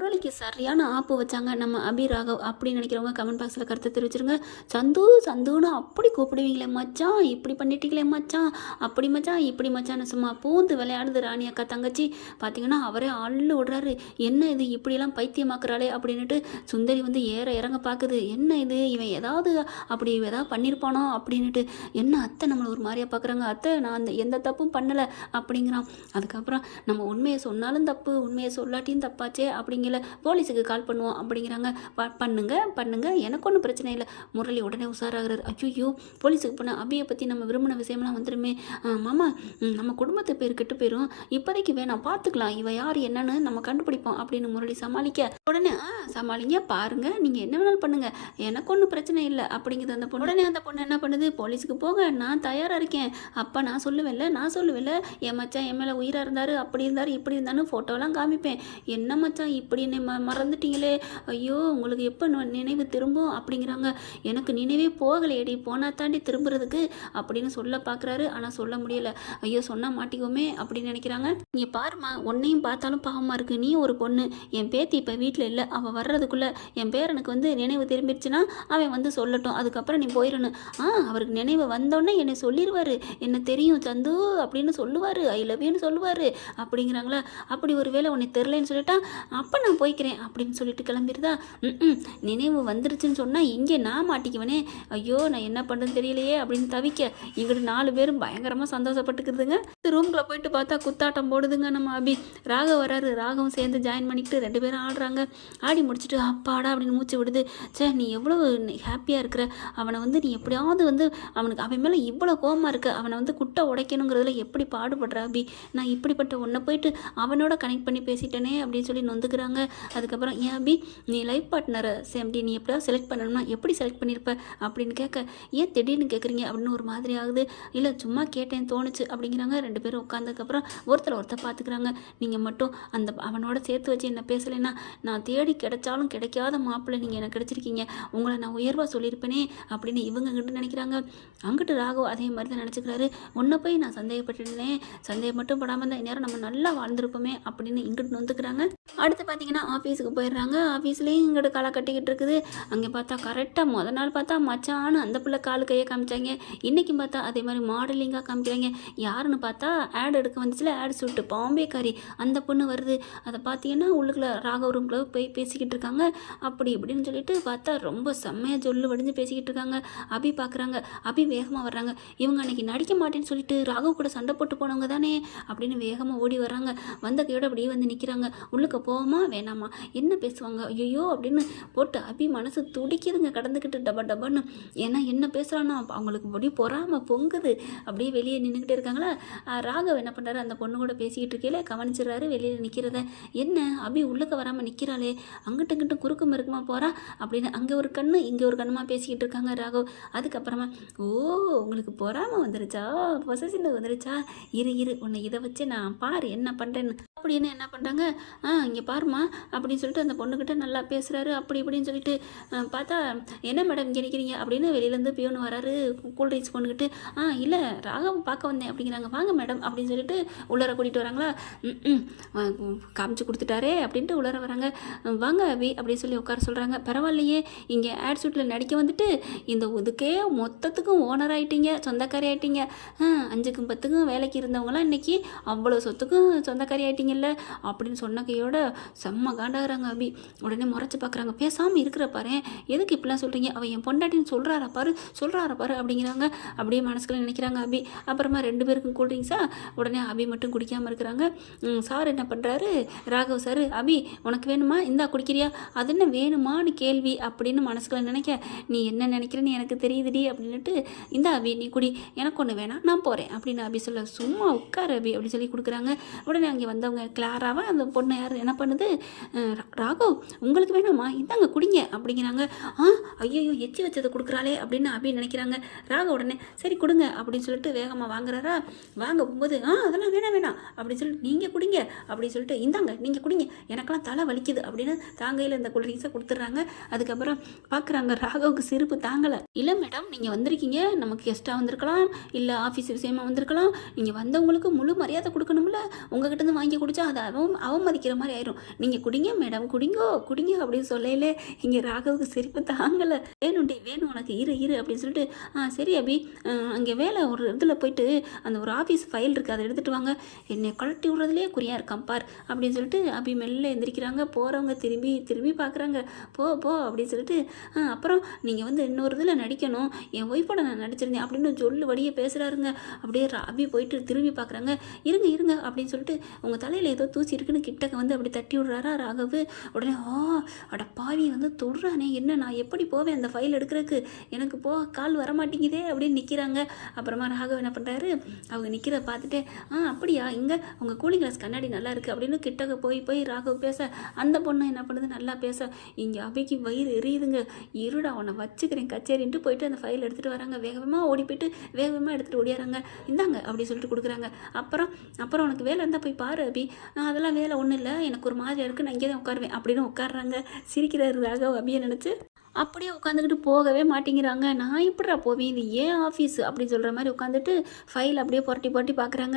முரளிக்கு சரியான ஆப்பு வச்சாங்க. நம்ம அபி ராகவ் அப்படின்னு நினைக்கிறவங்க கமெண்ட் பாக்ஸில் கருத்து தெரிவிச்சிருங்க. சந்து சந்துன்னு அப்படி கூப்பிடுவீங்களே மச்சான் இப்படி பண்ணிட்டீங்களே மச்சான் அப்படி மச்சான் இப்படி மச்சான்னு சும்மா பூந்து விளையாடுது ராணி அக்கா தங்கச்சி. பார்த்தீங்கன்னா அவரே அள்ளு விடுறாரு. என்ன இது இப்படியெல்லாம் பைத்தியமாக்குறாளே அப்படின்னுட்டு சுந்தரி வந்து ஏற இறங்க பார்க்குது என்ன இது? இவன் ஏதாவது அப்படி ஏதாவது பண்ணியிருப்பானோ அப்படின்னுட்டு என்ன அத்தை நம்மளை ஒரு மாதிரியா பார்க்குறாங்க அத்தை நான் அந்த எந்த தப்பும் பண்ணலை அப்படிங்கிறான். அதுக்கப்புறம் நம்ம உண்மையை சொன்னாலும் தப்பு உண்மையை சொல்லாட்டியும் தப்பாச்சே அப்படிங்கல போலீஸுக்கு கால் பண்ணுவோம் அப்படிங்கிறாங்க. ப- பண்ணுங்க பண்ணுங்க. எனக்கு ஒன்றும் பிரச்சனை இல்லை. முரளி உடனே உஷாராகிறாரு. ஐயோ போலீஸுக்கு போனால் அபியை பற்றி நம்ம விரும்பின விஷயம்லாம் வந்துடுமே மாமா நம்ம குடும்பத்து பேர் கெட்டு போயிடும் இப்போதைக்கு வேணாம் பார்த்துக்கலாம் இவ யார் என்னன்னு நம்ம கண்டுபிடிப்போம் அப்படின்னு முரளி சமாளிக்க. உடனே ஆ சமாளிங்க பாருங்க. நீங்கள் என்ன வேணாலும் பண்ணுங்க. எனக்கு ஒன்றும் பிரச்சனை இல்லை அப்படிங்கிறது அந்த பொண்ணு. உடனே அந்த பொண்ணு என்ன பண்ணுது? போலீஸுக்கு போக நான் தயாராக இருக்கேன். அப்பா நான் சொல்லுவேன்ல நான் சொல்லுவேன்ல. என் மச்சான் என் மேலே உயிராக இருந்தார் அப்படி இருந்தார் இப்படி இருந்தாலும் ஃபோட்டோலாம் காமிப்பேன். என்ன மச்சான் இப்படி என்னை ம மறந்துட்டீங்களே? ஐயோ உங்களுக்கு எப்போ நினைவு திரும்பும்? அப்படிங்கிறாங்க. எனக்கு நினைவே போகலையடி போனால் தாண்டி திரும்புறதுக்கு அப்படின்னு சொல்ல பார்க்குறாரு ஆனால் சொல்ல முடியல. ஐயோ சொன்னால் மாட்டிக்கோமே அப்படின்னு நினைக்கிறாங்க. நீங்கள் பாருமா உன்னையும் பார்த்தாலும் பாவமாக இருக்குது நீ ஒரு பொண்ணு. என் பேத்தி இப்போ வீட்டில் இல்லை. அவள் வர்றதுக்குள்ளே என் பேரனுக்கு வந்து நினைவு திரும்பிடுச்சுன்னா அவன் வந்து சொல்லட்டும். அதுக்கப்புறம் நீ போயிடணும் ஆ அவருக்கு நினைவு வந்தோடனே என்னை சொல்லிடுவார் என்ன தெரியும் சந்து? அப்படின்னு சொல்லுவார். ஐ லவ்யூன்னு சொல்லுவார். அப்படிங்கிறாங்களா? அப்படி ஒரு வேளை உன்னை தெரிலன்னு சொல்லிட்டா அப்போ நான் போய்க்கிறேன் அப்படின்னு சொல்லிட்டு கிளம்பிடுதா ம் நினைவு வந்துருச்சுன்னு சொன்னால் இங்கே நான் மாட்டிக்குவனே. ஐயோ நான் என்ன பண்ணுறது தெரியலையே அப்படின்னு தவிக்க இங்கிட்டு நாலு பேரும் பயங்கரமாக சந்தோஷப்பட்டுக்கிறதுங்க ரூம்குள்ளே போயிட்டு பார்த்தா குத்தாட்டம் போடுதுங்க நம்ம அபி. ராக வராரு. ராகவும் சேர்ந்து ஜாயின் பண்ணிக்கிட்டு ரெண்டு பேரும் ஆடுறாங்க. ஆடி முடிச்சுட்டு அப்பாடா அப்படின்னு மூச்சு விடுது. சே நீ எவ்வளோ ஹாப்பியாக இருக்கிற? அவனை வந்து நீ எப்படியாவது வந்து அவனுக்கு அவன் மேலே இவ்வளோ கோபமாக இருக்க. அவனை வந்து குட்டை உடைக்கணுங்கிறதுல எப்படி பாடுபடுற அபி? நான் இப்படிப்பட்ட ஒன்றை போயிட்டு அவனோட கனெக்ட் பண்ணி பேசிட்டேனே அப்படின்னு சொல்லி நொந்துக்கிறாங்க. அதுக்கப்புறம் ஏன் அபி நீ லைஃப் பார்ட்னரை சேம்டி நீ எப்படியாவது செலக்ட் பண்ணணும்னா எப்படி செலக்ட் பண்ணியிருப்ப அப்படின்னு கேட்க ஏன் திடீர்னு கேட்குறீங்க அப்படின்னு ஒரு மாதிரி ஆகுது. இல்லை சும்மா கேட்டேன் தோணுச்சு அப்படிங்கிறாங்க. ரெண்டு பேரும் உட்காந்ததுக்கப்புறம் ஒருத்தர் ஒருத்தர் பார்த்துக்கிறாங்க. நீங்கள் மட்டும் அந்த அவனோட சேர்த்து வச்சு என்ன பேசலைன்னா நான் தேடி கிடைச்சாலும் கிடைக்காத மாப்பிள்ளை நீங்கள் எனக்கு கிடைச்சிருக்கீங்க. உங்களை நான் உயர்வாக சொல்லியிருப்பேனே அப்படின்னு இவங்க கிட்ட நினைக்கிறாங்க. அங்கிட்டு ராகவ் அதே மாதிரி தான் நினச்சிக்கிறாரு. உன்னை போய் நான் சந்தேகப்பட்டுருந்தேன். சந்தேகம் மட்டும் படாமல் தான் இந்நேரம் நம்ம நல்லா வாழ்ந்திருப்போமே அப்படின்னு இங்கிட்டு வந்துக்கிறாங்க அடுத்து பார்த்தீங்கன்னா ஆஃபீஸுக்கு போயிடுறாங்க. ஆஃபீஸ்லேயும் இங்கிட்ட களை கட்டிக்கிட்டு இருக்குது. அங்கே பார்த்தா கரெக்டாக மொதல் நாள் பார்த்தா மச்சான்னு அந்த பிள்ளை கால் கையை காமிச்சாங்க. இன்றைக்கும் பார்த்தா அதே மாதிரி மாடலிங்காக காமிக்கிறாங்க. யாருன்னு பார்த்தா ஆட் எடுக்க வந்துச்சுல ஆட் சுட்டு பாம்பே காரி அந்த பொண்ணு வருது. அதை பார்த்தீங்கன்னா உள்ளுக்குள்ள ராகவ் ரூம்குள்ள போய் பேசிக்கிட்டு இருக்காங்க. அப்படி இப்படின்னு சொல்லிட்டு பார்த்தா ரொம்ப செம்மையாக சொல்லு வடிஞ்சு பேசிக்கிட்டு இருக்காங்க. அபி பார்க்குறாங்க அபி வேகமாக வர்றாங்க. இவங்க அன்னைக்கு நடிக்க மாட்டேன்னு சொல்லிட்டு ராகவ் கூட சண்டை போட்டு போனவங்க தானே அப்படின்னு வேகமாக ஓடி வர்றாங்க. வந்த கையோட அப்படியே வந்து நிற்கிறாங்க உள்ளுக்கு போவோமா? வேணாமா? என்ன பேசுவாங்க? ஐயோ அப்படின்னு போட்டு அபி மனசு துடிக்குதுங்க. கடந்துக்கிட்டு டப டபன்னு. ஏன்னா என்ன பேசுகிறான்னா அவங்களுக்கு முடி பொறாமல் பொங்குது. அப்படியே வெளியே நின்றுக்கிட்டே இருக்காங்களா? ராகவ் என்ன பண்ணுறாரு அந்த பொண்ணு கூட பேசிக்கிட்டு இருக்கையில கவனிச்சிடுறாரு வெளியில் நிற்கிறத என்ன? அபி உள்ளுக்க வராமல் நிற்கிறாளே அங்கிட்ட இங்கிட்ட குறுக்கு மறுக்குமா போகிறா அப்படின்னு அங்கே ஒரு கண்ணு இங்கே ஒரு கண்ணுமா பேசிக்கிட்டு இருக்காங்க ராகவ். அதுக்கப்புறமா ஓ உங்களுக்கு பொறாமல் வந்துருச்சா? பொசசின் வந்துருச்சா? இரு இரு. உன்னை இதை வச்சு நான் பாரு என்ன பண்ணுறேன்னு அப்படின்னு என்ன பண்ணுறாங்க ஆ இங்கே பாருமா அப்படின்னு சொல்லிட்டு அந்த பொண்ணுக்கிட்ட நல்லா பேசுகிறாரு அப்படி இப்படின்னு சொல்லிட்டு பார்த்தா என்ன மேடம் இங்கே நிற்கிறீங்க அப்படின்னு வெளியிலேருந்து பியூன் வராரு. கூல் ட்ரிங்க்ஸ் கொண்டுக்கிட்டு ஆ இல்லை ராகவ் பார்க்க வந்தேன். அப்படிங்கிறாங்க. வாங்க மேடம் அப்படின்னு சொல்லிட்டு உள்ளார கூட்டிகிட்டு வராங்களா. ம், ம் காமிச்சு கொடுத்துட்டாரே அப்படின்ட்டு உள்ளார வராங்க. வாங்க அபி அப்படின்னு சொல்லி உட்கார சொல்கிறாங்க பரவாயில்லையே இங்கே ஆட் ஷூட்டில் நடிக்க வந்துட்டு இந்த இதுக்கே மொத்தத்துக்கும் ஓனர் ஆகிட்டீங்க சொந்தக்காரி ஆகிட்டீங்க அஞ்சுக்கும் பத்துக்கும் வேலைக்கு இருந்தவங்களாம் இன்றைக்கி அவ்வளோ சொத்துக்கும் சொந்தக்காரி ஆகிட்டீங்கல்ல அப்படின்னு சொன்ன கையோட செம்ம காண்டாகிறாங்க அபி. உடனே முறைச்சி பார்க்குறாங்க பேசாமல் இருக்கிற பாரு. எதுக்கு இப்படிலாம் சொல்கிறீங்க அவள் என் பொண்டாட்டின்னு சொல்கிறாரா பாரு. சொல்கிறாரா பாரு அப்படிங்கிறாங்க. அப்படியே மனசுக்குள்ள நினைக்கிறாங்க அபி. அப்புறமா ரெண்டு பேருக்கும் கூல்ட்ரிங்க்ஸா உடனே அபி மட்டும் குடிக்காமல் இருக்கிறாங்க. சார் என்ன பண்ணுறாரு ராகவ் சார் அபி உனக்கு வேணுமா? இந்தா குடிக்கிறியா? அது என்ன வேணுமான்னு கேள்வி அப்படின்னு மனசுக்குள்ள நினைக்க நீ என்ன நினைக்கிறேன்னு எனக்கு தெரியுதுடி அப்படின்னுட்டு இந்தா அபி நீ குடி. எனக்கு ஒன்று வேணாம் நான் போகிறேன் அப்படின்னு அபி சொல்ல சும்மா உட்கார் அபி அப்படி சொல்லி கொடுக்குறாங்க. உடனே அங்கே வந்தவங்க கிளாராவா? அந்த பொண்ணு யார்? என்ன பண்ணுது? ராகவ் உங்களுக்கு வேணாமா? இந்தாங்க குடிங்க அப்படிங்கிறாங்க. ஆ ஐயோ எச்சி வச்சதை கொடுக்குறாளே அப்படின்னு அபி நினைக்கிறாங்க. ராக உடனே சரி கொடுங்க அப்படின்னு சொல்லிட்டு வேகமாக வாங்குறாரா? வாங்க போகும்போது ஆ அதெல்லாம் வேணாம் வேணாம் அப்படின்னு சொல்லிட்டு நீங்கள் குடிங்க அப்படின்னு சொல்லிட்டு இந்தாங்க நீங்கள் குடிங்க எனக்கெல்லாம் தலை வலிக்குது அப்படின்னு தாங்கையில் இந்த கூல்ட்ரிங்ஸை கொடுத்துட்றாங்க. அதுக்கப்புறம் பார்க்குறாங்க ராகவுக்கு சிரிப்பு தாங்கலை. இல்லை மேடம் நீங்கள் வந்திருக்கீங்க நமக்கு கெஸ்ட்டாக வந்திருக்கலாம் இல்லை ஆஃபீஸ் விஷயமா வந்திருக்கலாம். நீங்கள் வந்தவங்களுக்கு முழு மரியாதை கொடுக்கணும்ல. உங்ககிட்ட இருந்து வாங்கி குடிச்சா அது அவம் அவமதிக்கிற மாதிரி ஆயிரும். நீங்கள் குடிங்க மேடம் குடிங்கோ குடிங்க அப்படின்னு சொல்லையிலே இங்கே ராகவுக்கு சிரிப்பு தாங்கலை. வேணும்டி வேணும் உனக்கு இரு இரு அப்படின்னு சொல்லிட்டு ஆ சரி அபி. அங்கே வேலை ஒரு இதில் போயிட்டு அந்த ஒரு ஆஃபீஸ் ஃபைல் இருக்குது அதை எடுத்துகிட்டு வாங்க. என்னை கழட்டி விடுறதுலேயே குறியாக இருக்கான் பார் அப்படின்னு சொல்லிட்டு அபி மெல்ல எந்திரிக்கிறாங்க. போகிறவங்க திரும்பி திரும்பி பார்க்குறாங்க போ போ அப்படின்னு சொல்லிட்டு "ஆ, அப்புறம் நீங்கள் வந்து இன்னொரு இதில் நடிக்கணும். என் ஒய்ஃபோட நான் நடிச்சிருந்தேன் அப்படின்னு சொல்லு வழியே பேசுகிறாருங்க அப்படியே ரா- அபி போயிட்டு திரும்பி பார்க்குறாங்க இருங்க இருங்க அப்படின்னு சொல்லிட்டு உங்கள் தலையில் ஏதோ தூசி இருக்குன்னு கிட்டக்க வந்து அப்படி தட்டி விடுறாரா ராகவு உடனே ஆ அட பாவி வந்து தொடுறானே என்ன நான் எப்படி போவேன் அந்த ஃபைல் எடுக்கிறதுக்கு? எனக்கு போ கால் வர மாட்டேங்குதே அப்படின்னு நிற்கிறாங்க அப்புறமா ராகவ் என்ன பண்ணுறாரு அவங்க நிற்கிறத பார்த்துட்டு ஆ அப்படியா இங்கே உங்கள் கூலிங் கிளாஸ் கண்ணாடி நல்லா இருக்குது அப்படின்னு கிட்டக்க போய் போய் ராகவ் பேச அந்த பொண்ணு என்ன பண்ணுது? நல்லா பேச இங்கே அபிக்கு வயிறு எரியுதுங்க இருடா உன்னை வச்சுக்கிறேன் கச்சேரின்ட்டு போயிட்டு அந்த ஃபைல் எடுத்துகிட்டு வராங்க. வேகமாக ஓடி போயிட்டு வேகமாக எடுத்துகிட்டு ஓடியாராங்க. இந்தாங்க அப்படி சொல்லிட்டு கொடுக்குறாங்க. அப்புறம் அப்புறம் உனக்கு வேலை இருந்தால் போய் பாரு அபி. அதெல்லாம் வேலை ஒன்றும் இல்லை எனக்கு ஒரு மாதிரி இருக்குது நான் இங்கே தான் உட்காருவேன் அப்படின்னு உட்காடுறாங்க சிரிக்கிறாரு ராகவ் அபியை நினச்சி அப்படியே உட்காந்துக்கிட்டு போகவே மாட்டேங்கிறாங்க. நான் இப்படிடா போவேன்? இது ஏன் ஆஃபீஸ் அப்படின்னு சொல்கிற மாதிரி உட்காந்துட்டு ஃபைல் அப்படியே புரட்டி புரட்டி பார்க்குறாங்க.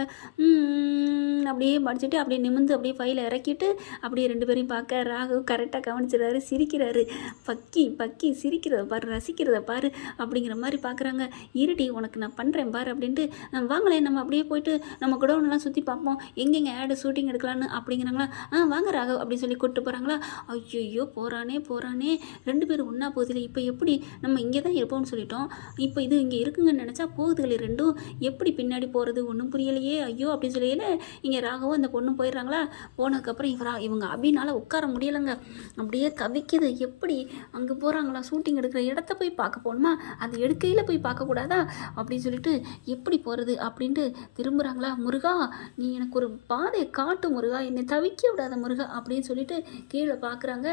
அப்படியே படிச்சுட்டு அப்படியே நிமிந்து அப்படியே ஃபைலை இறக்கிட்டு அப்படியே ரெண்டு பேரையும் பார்க்க ராகு கரெக்டாக கவனிச்சிடுறாரு சிரிக்கிறாரு. பக்கி பக்கி சிரிக்கிறத பாரு ரசிக்கிறத பாரு அப்படிங்கிற மாதிரி பார்க்குறாங்க. இருடி உனக்கு நான் பண்ணுறேன் பாரு அப்படின்ட்டு வாங்களேன் நம்ம அப்படியே போயிட்டு நம்ம குடோன்லாம் சுற்றி பார்ப்போம். எங்கெங்கே ஆடு ஷூட்டிங் எடுக்கலான்னு அப்படிங்கிறாங்களா. ஆ வாங்க ராகு அப்படின்னு சொல்லி கூப்பிட்டு போகிறாங்களா ஐயோ போகிறானே போகிறானே ரெண்டு பேரும் ஒன்றா போகுதுல இப்போ எப்படி நம்ம இங்கே தான் இருப்போம்னு சொல்லிட்டோம். இப்போ இது இங்கே இருக்குங்கன்னு நினச்சா போகுதுகளே ரெண்டும்? எப்படி பின்னாடி போகிறது ஒன்றும் புரியலையே. ஐயோ அப்படின்னு சொல்லியில இங்கே ராகவும் அந்த பொண்ணும் போயிடுறாங்களா? போனதுக்கப்புறம் இவரா இவங்க அபினால் உட்கார முடியலைங்க. அப்படியே தவிக்குது. எப்படி அங்கே போகிறாங்களா ஷூட்டிங் எடுக்கிற இடத்த போய் பார்க்க போகணுமா? அது எடுக்கையில் போய் பார்க்கக்கூடாதா அப்படின்னு சொல்லிட்டு எப்படி போகிறது அப்படின்ட்டு திரும்புகிறாங்களா முருகா நீ எனக்கு ஒரு பாதையை காட்டு முருகா. என்னை தவிக்க விடாத முருகா அப்படின்னு சொல்லிட்டு கீழே பார்க்குறாங்க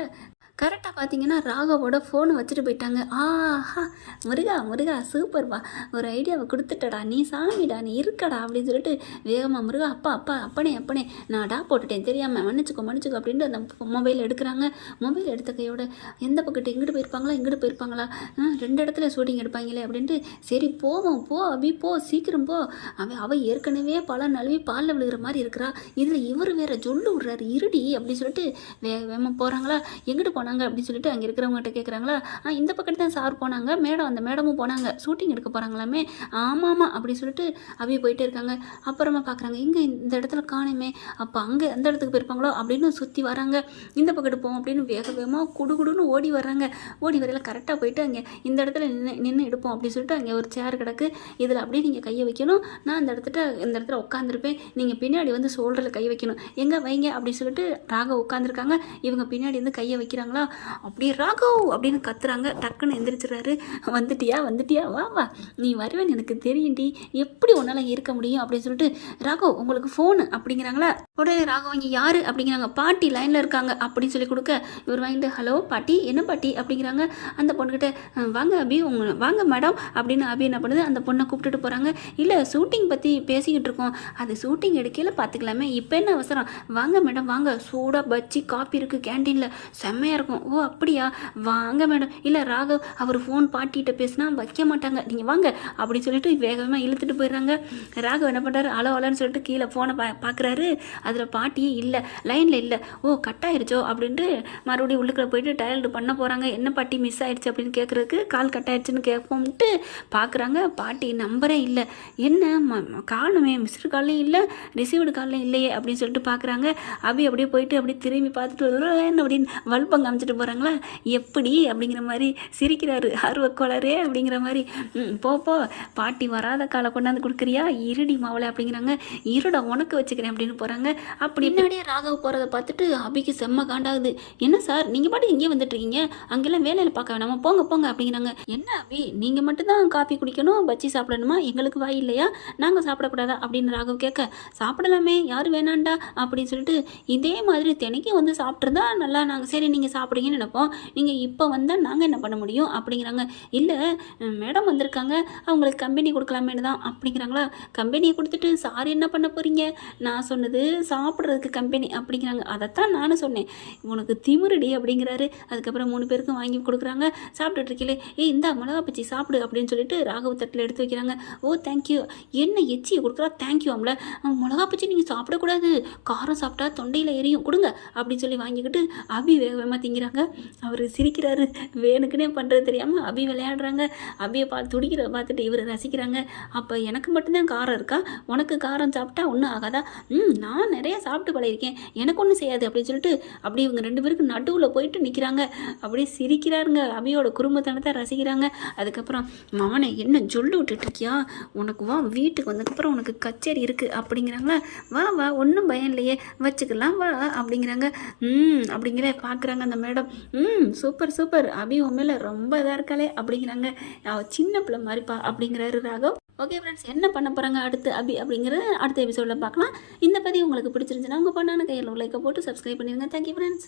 கரெக்டாக பார்த்தீங்கன்னா ராகவோட ஃபோனை வச்சுட்டு போயிட்டாங்க. ஆஹா முருகா முருகா சூப்பர்வா ஒரு ஐடியாவை கொடுத்துட்டடா. நீ சாமிடா நீ இருக்கடா அப்படின்னு சொல்லிட்டு வேகமாக முருகா அப்பா அப்பா அப்பனே அப்பனே நான் டா போட்டுட்டேன். தெரியாமல் மன்னிச்சுக்கோ மன்னிச்சுக்கோ அப்படின்ட்டு அந்த மொபைல் எடுக்கிறாங்க. மொபைல் எடுத்த கையோட எந்த பக்கத்து இங்கிட்டு போயிருப்பாங்களா இங்கிட்டு போயிருப்பாங்களா? ஆ, ரெண்டு இடத்துல ஷூட்டிங் எடுப்பாங்களே அப்படின்ட்டு சரி போவோம் போ அபி போ சீக்கிரம் போ. அவன் அவள் ஏற்கனவே பல நழுவி பாலில் விழுகிற மாதிரி இருக்கிறா. இதில் இவர் வேற சொல்லு விட்றாரு இருடி அப்படின்னு சொல்லிட்டு வே வேகமாக போகிறாங்களா எங்கிட்டு போனாங்க அப்படின்னு சொல்லிட்டு அங்கே இருக்கிறவங்ககிட்ட கேட்குறாங்களா இந்த பக்கத்து தான் சார் போனாங்க மேடம் அந்த மேடமும் போனாங்க ஷூட்டிங் எடுக்க போகிறாங்களாமே ஆமாம் ஆமாம் அப்படின்னு சொல்லிட்டு அவிய போயிட்டே இருக்காங்க. அப்புறமா பார்க்குறாங்க இங்கே இந்த இடத்துல காணுமே அப்போ அங்கே எந்த இடத்துக்கு போயிருப்பாங்களோ? அப்படின்னு சுற்றி வராங்க. இந்த பக்கத்து போவோம் அப்படின்னு வேக வேகமாக குடுகுடுன்னு ஓடி வர்றாங்க ஓடி வரையில கரெக்டாக போயிட்டு அங்கே இந்த இடத்துல நின்று நின்று எடுப்போம் அப்படின்னு சொல்லிட்டு அங்கே ஒரு சேர் கிடக்கு. இதில் அப்படியே நீங்கள் கையை வைக்கணும். நான் இந்த இடத்துல இந்த இடத்துல உட்காந்துருப்பேன் நீங்கள் பின்னாடி வந்து ஷோல்டரில் கை வைக்கணும். எங்கே வைங்க? அப்படின்னு சொல்லிட்டு ராக உட்காந்துருக்காங்க இவங்க பின்னாடி வந்து கையை வைக்கிறாங்களா அப்படியே ராகவ் அப்படின்னு கத்துறாங்க. டக்குன்னு எந்திரிச்சிடுறாரு. வந்துட்டியா? வந்துட்டியா? வா வா. நீ வருவேன்னு எனக்கு தெரியும்டி. எப்படி உன்னால் இருக்க முடியும்? அப்படின்னு சொல்லிட்டு ராகவ் உங்களுக்கு ஃபோனு அப்படிங்கிறாங்களா? உடனே ராகவ் இங்கே யார்? அப்படிங்கிறாங்க. பாட்டி லைனில் இருக்காங்க. அப்படின்னு சொல்லி கொடுக்க இவர் வாங்கிட்டு ஹலோ பாட்டி என்ன பாட்டி? அப்படிங்கிறாங்க. அந்த பொண்ணுக்கிட்ட வாங்க அபி உங்க வாங்க மேடம் அப்படின்னு அபி என்ன பண்ணுது அந்த பொண்ணை கூப்பிட்டுட்டு போகிறாங்க இல்லை ஷூட்டிங் பற்றி பேசிக்கிட்டு இருக்கோம். அது ஷூட்டிங் எடுக்கையில் பார்த்துக்கலாமே இப்போ என்ன அவசரம்? வாங்க மேடம் வாங்க. சூடாக பஜ்ஜி காப்பி இருக்குது கேன்டீனில் செம்மையாக இருக்கும். ஓ அப்படியா? வாங்க மேடம். இல்லை ராகவ் அவர் ஃபோன் பாட்டிகிட்ட பேசினா வைக்க மாட்டாங்க. நீங்கள் வாங்க அப்படின்னு சொல்லிட்டு வேகமாக இழுத்துட்டு போயிடுறாங்க. ராகவ் என்ன பண்ணுறாரு அலோ அலோன்னு சொல்லிட்டு கீழே ஃபோனை பா பார்க்குறாரு அதில் பாட்டியே இல்லை. லைனில் இல்லை. ஓ கட் ஆயிடுச்சோ அப்படின்ட்டு மறுபடியும் உள்ளுக்குள்ள போயிட்டு டயல்டு பண்ண போகிறாங்க என்ன பாட்டி மிஸ் ஆயிடுச்சு அப்படின்னு கேட்குறதுக்கு கால் கட் ஆயிடுச்சுன்னு கேட்போம்ட்டு பார்க்குறாங்க பாட்டி நம்பரே இல்லை. என்ன? ம- ம- மிஸ்டர் கால்லையும் இல்லை. ரிசீவ்டு கால்லையும் இல்லையே அப்படின்னு சொல்லிட்டு பார்க்குறாங்க அபி அப்படியே போயிட்டு அப்படியே திரும்பி பார்த்துட்டு என்ன அப்படின்னு வல்பங்கம் காமிச்சிட்டு போகிறாங்களா எப்படி அப்படிங்கிற மாதிரி சிரிக்கிறாரு. ஆர்வக்கோளரே அப்படிங்கிற மாதிரி. "ம், போ போ. பாட்டி வராத காலை கொண்டாந்து கொடுக்குறியா? இருடி மாவளை அப்படிங்கிறாங்க. இருடா உனக்கு வச்சுக்கிறேன் அப்படின்னு போகிறாங்க அப்படி முன்னாடியே ராகவ் போகிறத பார்த்துட்டு அபிக்கு செம்ம காண்டாகுது. என்ன சார் நீங்கள் பாட்டு இங்கே வந்துட்டு இருக்கீங்க அங்கெல்லாம் வேலையில் பார்க்க வேணாமா? போங்க போங்க அப்படிங்கிறாங்க. என்ன அபி நீங்கள் மட்டும்தான் காஃபி குடிக்கணும் பச்சி சாப்பிடணுமா? எங்களுக்கு வாய் இல்லையா? நாங்கள் சாப்பிடக்கூடாதா? அப்படின்னு ராகவ் கேட்க சாப்பிடலாமே யார் வேணாண்டா? அப்படின்னு சொல்லிட்டு இதே மாதிரி தினைக்கும் வந்து சாப்பிட்ருந்தா நல்லா நாங்கள் சரி நீங்கள் சாப்பிட அப்படின்னு நினைப்போம். நீங்கள் இப்போ வந்தால் நாங்கள் என்ன பண்ண முடியும்? அப்படிங்கிறாங்க. இல்லை மேடம் வந்திருக்காங்க. அவங்களுக்கு கம்பெனி கொடுக்கலாமேனு தான் அப்படிங்கிறாங்களா? கம்பெனியை கொடுத்துட்டு சார் என்ன பண்ண போகிறீங்க நான் சொன்னது சாப்பிட்றதுக்கு கம்பெனி அப்படிங்கிறாங்க. அதைத்தான் நானும் சொன்னேன். உனக்கு திமிருடி அப்படிங்கிறாரு. அதுக்கப்புறம் மூணு பேருக்கும் வாங்கி கொடுக்குறாங்க. சாப்பிட்டுட்டு இருக்கீங்களே ஏய் இந்தா மிளகா பச்சி சாப்பிடு அப்படின்னு சொல்லிட்டு ராகவ தட்டில் எடுத்து வைக்கிறாங்க. ஓ தேங்க்யூ என்ன எச்சியை கொடுக்குறா? தேங்க்யூ ஆம்ல மிளகா பச்சி நீங்கள் சாப்பிடக்கூடாது. காரம் சாப்பிட்டா தொண்டையில் எரியும். கொடுங்க. அப்படின்னு சொல்லி வாங்கிக்கிட்டு அபி வேக வேகமாக அப்படிங்கிறாங்க அவர் சிரிக்கிறாரு. வேணுக்குன்னே பண்ணுறது தெரியாமல் அபி விளையாடுறாங்க. அபியை பார்த்து துடிக்கிறத பார்த்துட்டு இவர் ரசிக்கிறாங்க. அப்போ எனக்கு மட்டும்தான் காரம் இருக்கா? உனக்கு காரம் சாப்பிட்டா ஒன்றும் ஆகாதா? ம் நான் நிறையா சாப்பிட்டு பழகிருக்கேன் எனக்கு ஒன்றும் செய்யாது அப்படின்னு சொல்லிட்டு அப்படி இவங்க ரெண்டு பேருக்கு நடுவில் போயிட்டு நிற்கிறாங்க அப்படியே சிரிக்கிறாருங்க. அபியோட குடும்பத்தனத்தை ரசிக்கிறாங்க. அதுக்கப்புறம் மவனை என்ன சொல்லு விட்டுட்டு இருக்கியா உனக்கு வா வீட்டுக்கு வந்ததுக்கப்புறம் உனக்கு கச்சேரி இருக்குது அப்படிங்கிறாங்களா? வா வா ஒன்றும் பயம் இல்லையே. வச்சுக்கலாம் வா அப்படிங்கிறாங்க. ம் அப்படிங்கிற பார்க்குறாங்க அந்த மேடம் ம் சூப்பர் சூப்பர். அபி உன் மேலே ரொம்ப இதாக இருக்காளே அப்படிங்கிறாங்க. சின்ன பிள்ளை மாதிரிப்பா அப்படிங்கிறாரு ராகவ். ஓகே ஃப்ரெண்ட்ஸ் என்ன பண்ண போகிறாங்க அடுத்து அபி? அப்படிங்கிறத அடுத்த எபிசோடில் பார்க்கலாம். இந்த பதிவு உங்களுக்கு பிடிச்சிருந்துச்சுன்னா உங்கள் பண்ணான கையில் லைக்கை போட்டு சப்ஸ்கிரைப் பண்ணிடுங்க. Thank you friends